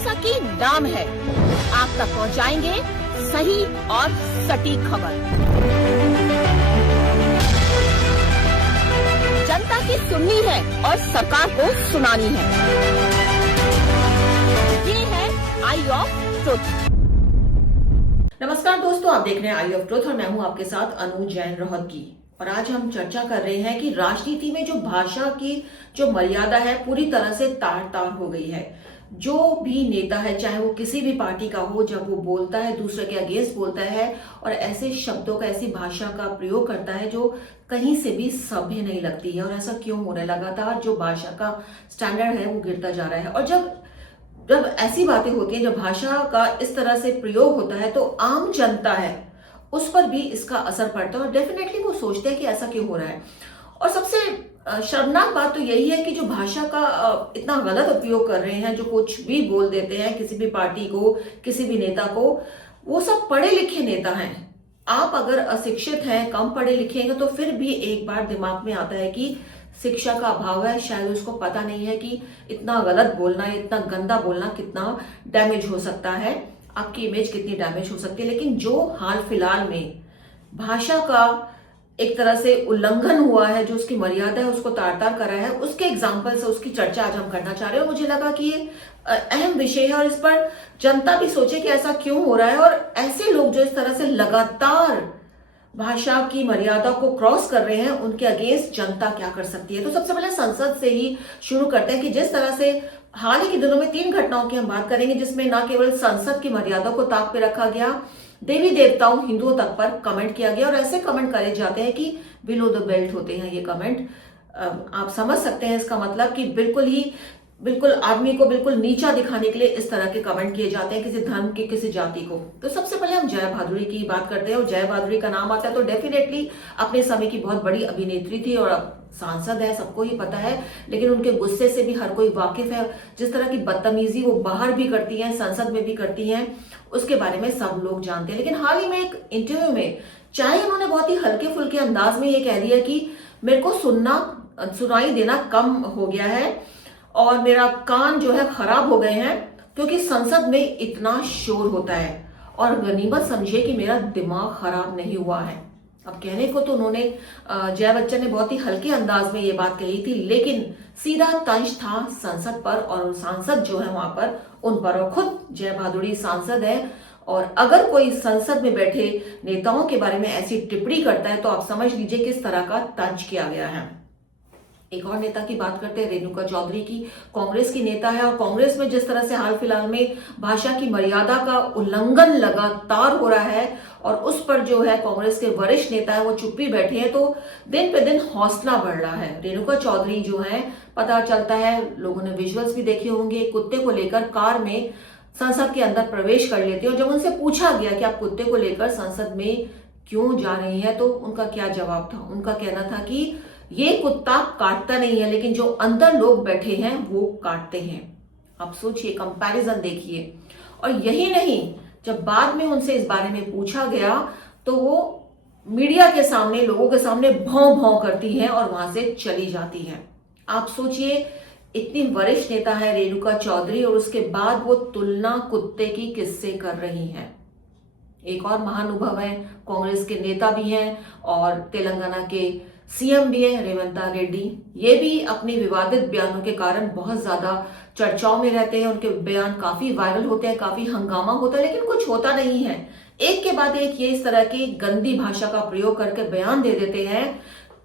जैसा कि नाम है, आप तक पहुंचाएंगे सही और सटीक खबर। जनता की सुननी है और सरकार को सुनानी है। ये है आई ऑफ ट्रुथ। नमस्कार दोस्तों, आप देख रहे हैं आई ऑफ ट्रुथ और मैं हूं आपके साथ अनु जैन रोहतगी। और आज हम चर्चा कर रहे हैं कि राजनीति में जो भाषा की जो मर्यादा है पूरी तरह से तार तार हो गई है। जो भी नेता है, चाहे वो किसी भी पार्टी का हो, जब वो बोलता है दूसरे के अगेंस्ट बोलता है और ऐसे शब्दों का, ऐसी भाषा का प्रयोग करता है जो कहीं से भी सभ्य नहीं लगती है। और ऐसा क्यों हो रहा है? लगातार जो भाषा का स्टैंडर्ड है वो गिरता जा रहा है। और जब ऐसी बातें होती हैं, जब भाषा का इस तरह से प्रयोग होता है, तो आम जनता है उस पर भी इसका असर पड़ता है और डेफिनेटली वो सोचते हैं कि ऐसा क्यों हो रहा है। और सबसे शर्मनाक बात तो यही है कि जो भाषा का इतना गलत उपयोग कर रहे हैं, जो कुछ भी बोल देते हैं किसी भी पार्टी को, किसी भी नेता को, वो सब पढ़े लिखे नेता हैं। आप अगर अशिक्षित हैं, कम पढ़े लिखे हैं, तो फिर भी एक बार दिमाग में आता है कि शिक्षा का अभाव है। शायद उसको पता नहीं है कि इतना गलत बोलना, इतना गंदा बोलना कितना डैमेज हो सकता है, आपकी इमेज कितनी डैमेज हो सकती है। लेकिन जो हाल फिलहाल में भाषा का एक तरह से उल्लंघन हुआ है, जो उसकी मर्यादा है उसको तार तार करा है, उसके एग्जाम्पल से उसकी चर्चा आज हम करना चाह रहे हैं। और मुझे लगा कि ये अहम विषय है और इस पर जनता भी सोचे कि ऐसा क्यों हो रहा है और ऐसे लोग जो इस तरह से लगातार भाषा की मर्यादा को क्रॉस कर रहे हैं, उनके अगेंस्ट जनता क्या कर सकती है। तो सबसे पहले संसद से ही शुरू करते हैं कि जिस तरह से हाल ही के दिनों में 3 घटनाओं की हम बात करेंगे, जिसमें न केवल संसद की मर्यादा को ताक पे रखा गया, देवी देवताओं, हिंदुओं तक पर कमेंट किया गया। और ऐसे कमेंट करे जाते हैं कि बिलो द बेल्ट होते हैं ये कमेंट। आप समझ सकते हैं इसका मतलब कि बिल्कुल आदमी को बिल्कुल नीचा दिखाने के लिए इस तरह के कमेंट किए जाते हैं किसी धर्म के, किसी जाति को। तो सबसे पहले हम जया भादुड़ी की बात करते हैं। और जया भादुड़ी का नाम आता है तो डेफिनेटली अपने समय की बहुत बड़ी अभिनेत्री थी और अब सांसद है, सबको ही पता है। लेकिन उनके गुस्से से भी हर कोई वाकिफ है। जिस तरह की बदतमीजी वो बाहर भी करती हैं, संसद में भी करती हैं, उसके बारे में सब लोग जानते हैं। लेकिन हाल ही में एक इंटरव्यू में चाहे उन्होंने बहुत ही हल्के फुल्के अंदाज में ये कह दिया कि मेरे को सुनाई देना कम हो गया है और मेरा कान जो है खराब हो गए हैं क्योंकि संसद में इतना शोर होता है, और गनीमत समझिए कि मेरा दिमाग खराब नहीं हुआ है। अब कहने को तो उन्होंने, जया बच्चन ने बहुत ही हल्के अंदाज में ये बात कही थी, लेकिन सीधा तंज था संसद पर और सांसद जो है वहां पर उन पर। और खुद जया भादुड़ी सांसद है और अगर कोई संसद में बैठे नेताओं के बारे में ऐसी टिप्पणी करता है तो आप समझ लीजिए किस तरह का तंज किया गया है। एक और नेता की बात करते हैं, रेणुका चौधरी की। कांग्रेस की नेता है और कांग्रेस में जिस तरह से हाल फिलहाल में भाषा की मर्यादा का उल्लंघन लगातार हो रहा है और उस पर जो है कांग्रेस के वरिष्ठ नेता है वो चुप्पी बैठे हैं, तो दिन पे दिन हौसला बढ़ रहा है। रेणुका चौधरी जो है, पता चलता है, लोगों ने विजुअल्स भी देखे होंगे, कुत्ते को लेकर कार में संसद के अंदर प्रवेश कर लेते हैं। और जब उनसे पूछा गया कि आप कुत्ते को लेकर संसद में क्यों जा रही है, तो उनका क्या जवाब था? उनका कहना था कि ये कुत्ता काटता नहीं है, लेकिन जो अंदर लोग बैठे हैं वो काटते हैं। आप सोचिए, कंपैरिजन देखिए। और यही नहीं, जब बाद में उनसे इस बारे में पूछा गया तो वो मीडिया के सामने, लोगों के सामने भौं भौं करती हैं और वहां से चली जाती हैं। आप सोचिए, इतनी वरिष्ठ नेता है रेणुका चौधरी और उसके बाद वो तुलना कुत्ते की किससे कर रही हैं। एक और महानुभव है, कांग्रेस के नेता भी हैं और तेलंगाना के सीएम भी है, रेवंता रेड्डी। ये भी अपने विवादित बयानों के कारण बहुत ज्यादा चर्चाओं में रहते हैं। उनके बयान काफी वायरल होते हैं, काफी हंगामा होता है, लेकिन कुछ होता नहीं है। एक के बाद एक ये इस तरह की गंदी भाषा का प्रयोग करके बयान दे देते हैं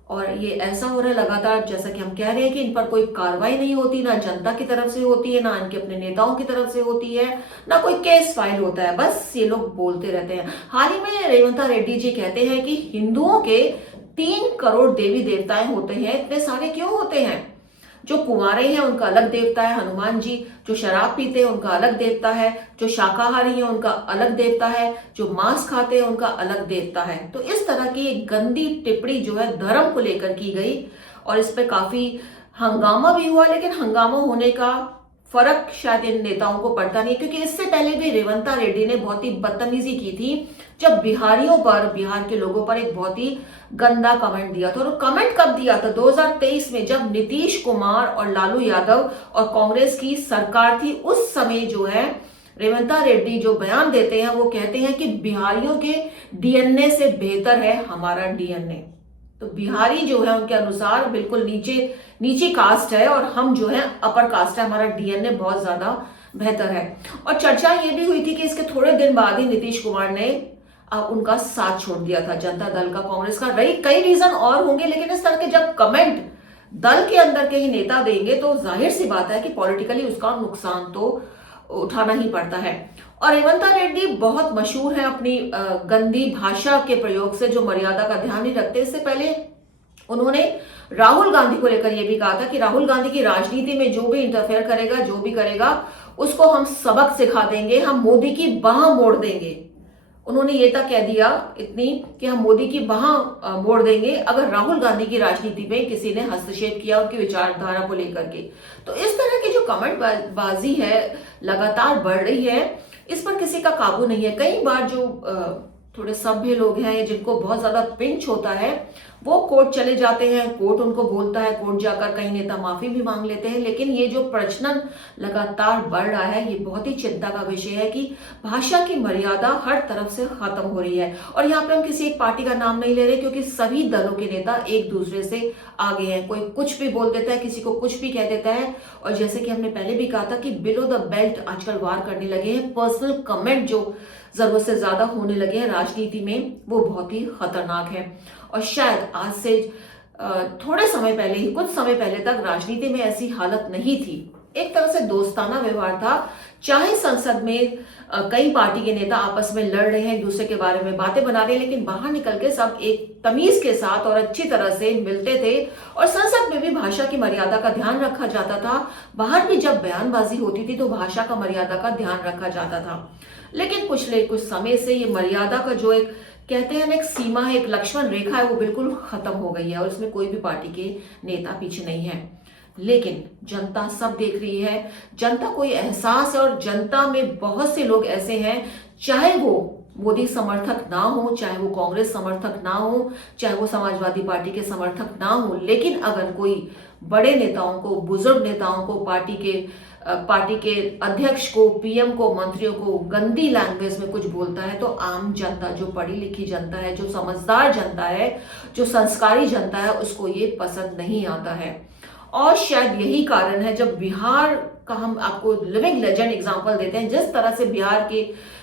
और ये ऐसा हो रहा है लगातार, जैसा कि हम कह रहे हैं कि इन पर कोई कार्रवाई नहीं होती, ना जनता की तरफ से होती है, ना इनके अपने नेताओं की तरफ से होती है, ना कोई केस फाइल होता है। बस ये लोग बोलते रहते हैं। हाल ही में रेवंता रेड्डी जी कहते हैं कि हिंदुओं के 3 करोड़ देवी देवताएं होते हैं। इतने सारे क्यों होते हैं? जो कुंवारे हैं उनका अलग देवता है हनुमान जी, जो शराब पीते हैं उनका अलग देवता है, जो शाकाहारी हैं उनका अलग देवता है, जो मांस खाते हैं उनका अलग देवता है। तो इस तरह की एक गंदी टिप्पणी जो है धर्म को लेकर की गई और इस पे काफी हंगामा भी हुआ। लेकिन हंगामा होने का फर्क शायद इन नेताओं को पड़ता नहीं, क्योंकि इससे पहले भी रेवंता रेड्डी ने बहुत ही बदतमीजी की थी जब बिहारियों पर, बिहार के लोगों पर एक बहुत ही गंदा कमेंट दिया था। और कमेंट कब दिया था? 2023 में, जब नीतीश कुमार और लालू यादव और कांग्रेस की सरकार थी। उस समय जो है रेवंता रेड्डी जो बयान देते हैं वो कहते हैं कि बिहारियों के डीएनए से बेहतर है हमारा डीएनए। तो बिहारी जो है उनके अनुसार बिल्कुल नीची कास्ट है और हम जो है अपर कास्ट है, हमारा डीएनए बहुत ज्यादा बेहतर है। और चर्चा ये भी हुई थी कि इसके थोड़े दिन बाद ही नीतीश कुमार ने उनका साथ छोड़ दिया था, जनता दल का, कांग्रेस का। रही कई रीजन और होंगे, लेकिन इस तरह के जब कमेंट दल के अंदर के ही नेता देंगे तो जाहिर सी बात है कि पॉलिटिकली उसका नुकसान तो उठाना ही पड़ता है। और रेवंता रेड्डी बहुत मशहूर है अपनी गंदी भाषा के प्रयोग से, जो मर्यादा का ध्यान नहीं रखते। इससे पहले उन्होंने राहुल गांधी को लेकर यह भी कहा था कि राहुल गांधी की राजनीति में जो भी इंटरफेयर करेगा, जो भी करेगा, उसको हम सबक सिखा देंगे, हम मोदी की बाह मोड़ देंगे। उन्होंने ये तक कह दिया इतनी कि हम मोदी की बाह मोड़ देंगे अगर राहुल गांधी की राजनीति में किसी ने हस्तक्षेप किया उनकी विचारधारा को लेकर के। तो इस तरह की जो कमेंट बाजी है लगातार बढ़ रही है, इस पर किसी का काबू नहीं है। कई बार जो थोड़े सभ्य लोग हैं जिनको बहुत ज्यादा पिंच होता है, वो कोर्ट चले जाते हैं, कोर्ट उनको बोलता है, कोर्ट जाकर कई नेता माफी भी मांग लेते हैं। लेकिन ये जो प्रचलन लगातार बढ़ रहा है, ये बहुत ही चिंता का विषय है कि भाषा की मर्यादा हर तरफ से खत्म हो रही है। और यहाँ पे हम किसी एक पार्टी का नाम नहीं ले रहे, क्योंकि सभी दलों के नेता एक दूसरे से आगे हैं। कोई कुछ भी बोल देता है, किसी को कुछ भी कह देता है। और जैसे कि हमने पहले भी कहा था कि बिलो द बेल्ट आजकल वार करने लगे हैं। पर्सनल कमेंट जो जरूरत से ज्यादा होने लगे हैं राजनीति में, वो बहुत ही खतरनाक है। और शायद आज से थोड़े समय पहले ही, कुछ समय पहले तक राजनीति में ऐसी हालत नहीं थी। एक तरह से दोस्ताना व्यवहार था। चाहे संसद में कई पार्टी के नेता आपस में लड़ रहे हैं, एक दूसरे के बारे में बातें बना रहे हैं, लेकिन बाहर निकल के सब एक तमीज के साथ और अच्छी तरह से मिलते थे। और संसद में भी भाषा की मर्यादा का ध्यान रखा जाता था। बाहर भी जब बयानबाजी होती थी तो भाषा का मर्यादा का ध्यान रखा जाता था। लेकिन कुछ समय से ये मर्यादा का जो एक कहते हैं ना, एक सीमा है, एक लक्ष्मण रेखा है, वो बिल्कुल खत्म हो गई है और इसमें कोई भी पार्टी के नेता पीछे नहीं है। लेकिन जनता सब देख रही है, जनता को ये एहसास है। और जनता में बहुत से लोग ऐसे हैं, चाहे वो मोदी समर्थक ना हो, चाहे वो कांग्रेस समर्थक ना हो, चाहे वो समाजवादी पार्टी के समर्थक ना हो, लेकिन अगर कोई बड़े नेताओं को, बुजुर्ग नेताओं को, पार्टी के अध्यक्ष को, पीएम को, मंत्रियों को गंदी लैंग्वेज में कुछ बोलता है, तो आम जनता, जो पढ़ी लिखी जनता है, जो समझदार जनता है, जो संस्कारी जनता है, उसको ये पसंद नहीं आता है। और शायद यही कारण है, जब बिहार का हम आपको लिविंग लेजेंड एग्जांपल देते हैं, जिस तरह से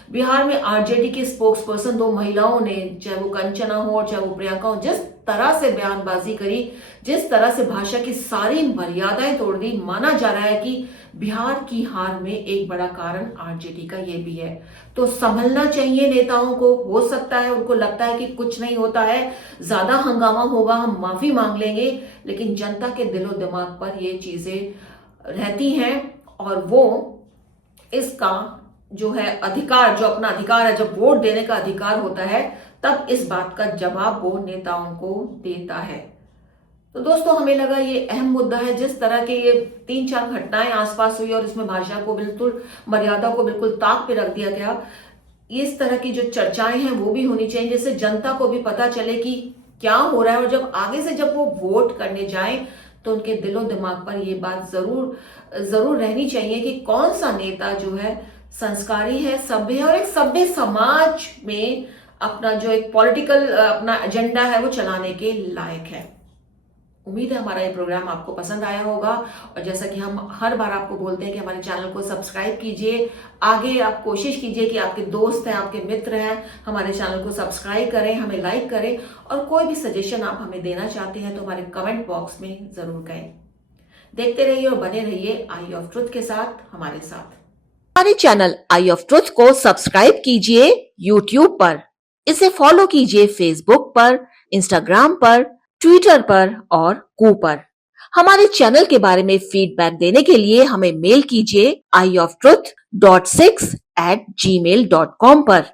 बिहार में आरजेडी की स्पोक्स पर्सन 2 महिलाओं ने, चाहे वो कंचना हो और चाहे वो प्रियंका हो, जिस तरह से बयानबाजी करी, जिस तरह से भाषा की सारी मर्यादाएं तोड़ दी, माना जा रहा है कि बिहार की हार में एक बड़ा कारण आरजेडी का ये भी है। तो संभलना चाहिए नेताओं को। हो सकता है उनको लगता है कि कुछ नहीं होता है, ज्यादा हंगामा होगा, हम माफी मांग लेंगे, लेकिन जनता के दिलो दिमाग पर ये चीजें रहती हैं और वो इसका जो है अधिकार, जो अपना अधिकार है, जब वोट देने का अधिकार होता है, तब इस बात का जवाब वो नेताओं को देता है। तो दोस्तों, हमें लगा ये अहम मुद्दा है। जिस तरह के ये 3-4 घटनाएं आसपास हुई और इसमें भाषा को बिल्कुल, मर्यादा को बिल्कुल ताक पे रख दिया गया, इस तरह की जो चर्चाएं हैं वो भी होनी चाहिए, जिससे जनता को भी पता चले कि क्या हो रहा है। और जब आगे से जब वो वोट करने जाएं तो उनके दिलो दिमाग पर ये बात जरूर रहनी चाहिए कि कौन सा नेता जो है संस्कारी है, सभ्य है और एक सभ्य समाज में अपना जो एक पॉलिटिकल अपना एजेंडा है वो चलाने के लायक है। उम्मीद है हमारा ये प्रोग्राम आपको पसंद आया होगा। और जैसा कि हम हर बार आपको बोलते हैं कि हमारे चैनल को सब्सक्राइब कीजिए। आगे आप कोशिश कीजिए कि आपके दोस्त हैं, आपके मित्र हैं, हमारे चैनल को सब्सक्राइब करें, हमें लाइक करें। और कोई भी सजेशन आप हमें देना चाहते हैं तो हमारे कमेंट बॉक्स में जरूर करें। देखते रहिए और बने रहिए आई ऑफ ट्रुथ के साथ, हमारे साथ। हमारे चैनल आई ऑफ ट्रुथ को सब्सक्राइब कीजिए यूट्यूब पर, इसे फॉलो कीजिए फेसबुक पर, इंस्टाग्राम पर, ट्विटर पर और कू पर। हमारे चैनल के बारे में फीडबैक देने के लिए हमें मेल कीजिए ioftruth.6@gmail.com पर।